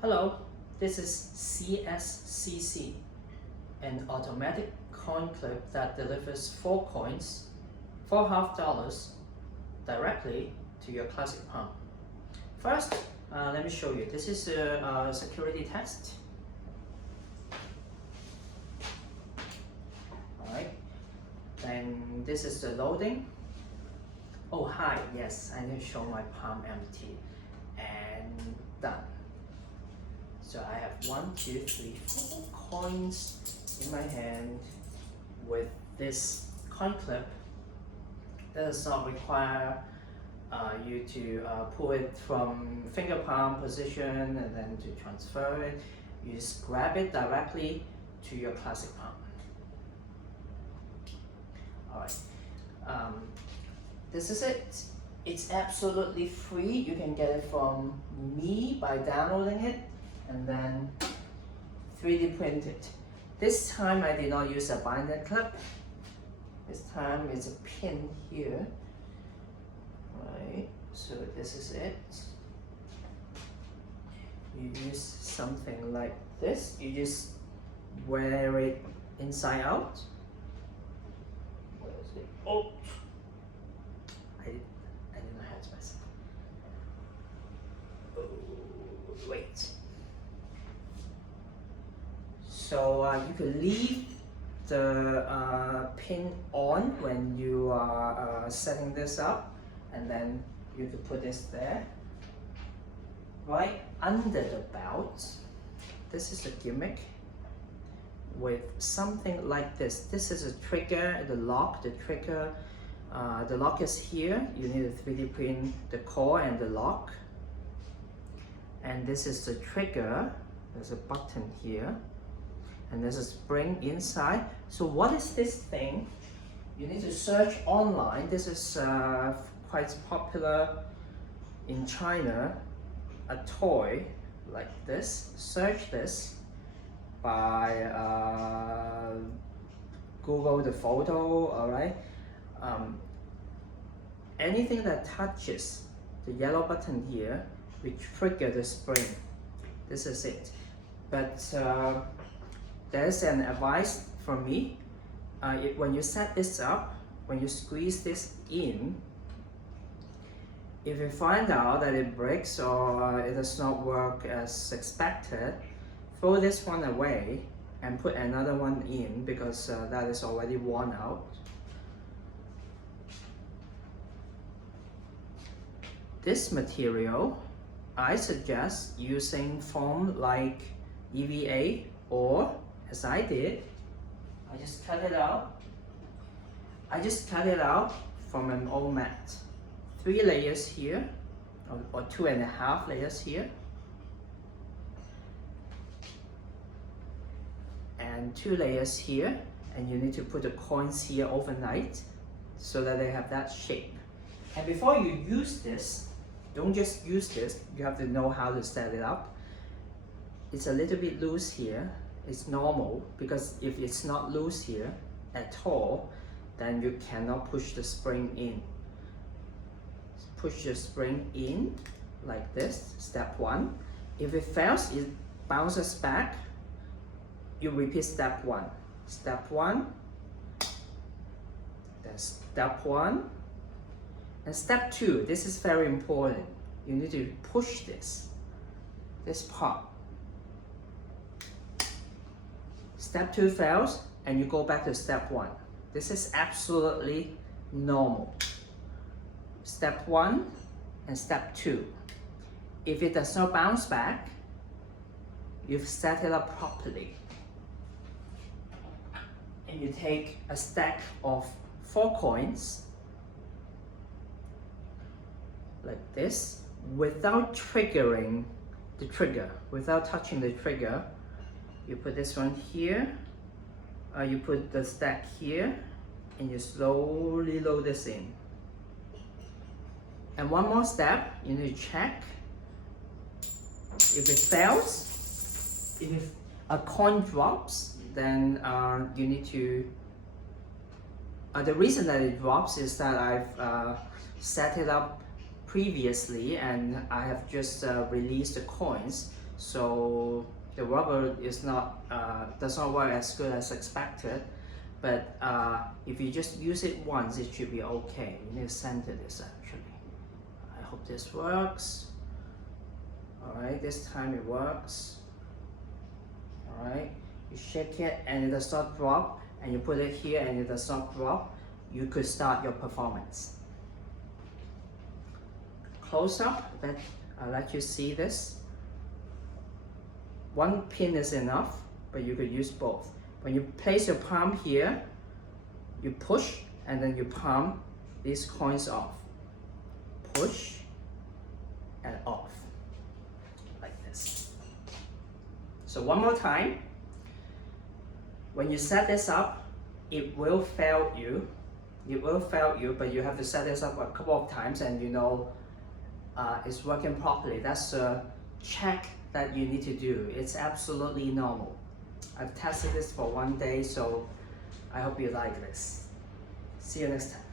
Hello, this is CSCC, an automatic coin clip that delivers 4 coins, 4 half dollars, directly to your classic palm. First, let me show you. This is a security test. Alright, then this is the loading. Oh hi, yes, I need to show my palm empty, and done. So I have 1, 2, 3, 4 coins in my hand with this coin clip. That does not require you to pull it from finger palm position and then to transfer it. You just grab it directly to your classic palm. Alright, this is it. It's absolutely free. You can get it from me by downloading it and then 3D print it. This time I did not use a binder clip. This time it's a pin here. Right, so this is it. You use something like this. You just wear it inside out. Where is it? Oh! I didn't hurt myself. Oh, wait. So you can leave the pin on when you are setting this up, and then you can put this there. Right under the belt, this is a gimmick with something like this. This is a trigger, the lock, the trigger. The lock is here. You need to 3D print the core and the lock. And this is the trigger. There's a button here. And there's a spring inside. So what is this thing? You need to search online. This is quite popular in China. A toy like this. Search this by Google the photo. Alright. Anything that touches the yellow button here will trigger the spring. This is it. But there's an advice from me. When you set this up, when you squeeze this in, if you find out that it breaks or it does not work as expected, throw this one away and put another one in, because that is already worn out. This material, I suggest using foam like EVA, or as I did, I just cut it out. I just cut it out from an old mat. 3 layers here, or 2.5 layers here, and 2 layers here. And you need to put the coins here overnight so that they have that shape. And before you use this, don't just use this, you have to know how to set it up. It's a little bit loose here. It's normal, because if it's not loose here at all, then you cannot push the spring in. Push the spring in like this, step 1. If it fails, it bounces back. You repeat step 1. Step 1, then step 1, and step 2. This is very important. You need to push this part. Step 2 fails, and you go back to step 1. This is absolutely normal. Step 1 and step 2. If it does not bounce back, you've set it up properly. And you take a stack of 4 coins, like this, without triggering the trigger, without touching the trigger. You put this one here, you put the stack here, and you slowly load this in. And one more step, you need to check. If it fails, if a coin drops, then you need to, the reason that it drops is that I've set it up previously and I have just released the coins. so the rubber is not does not work as good as expected. But if you just use it once, it should be okay. You need to center this actually. I hope this works. Alright, this time it works. Alright, you shake it and it does not drop, and you put it here and it does not drop. You could start your performance. Close up, I'll let you see this. One pin is enough, but you could use both. When you place your palm here, you push and then you palm these coins off. Push and off, like this. So one more time. When you set this up, it will fail you. It will fail you, but you have to set this up a couple of times and you know it's working properly. That's a check that you need to do. It's absolutely normal. I've tested this for 1 day, so I hope you like this. See you next time.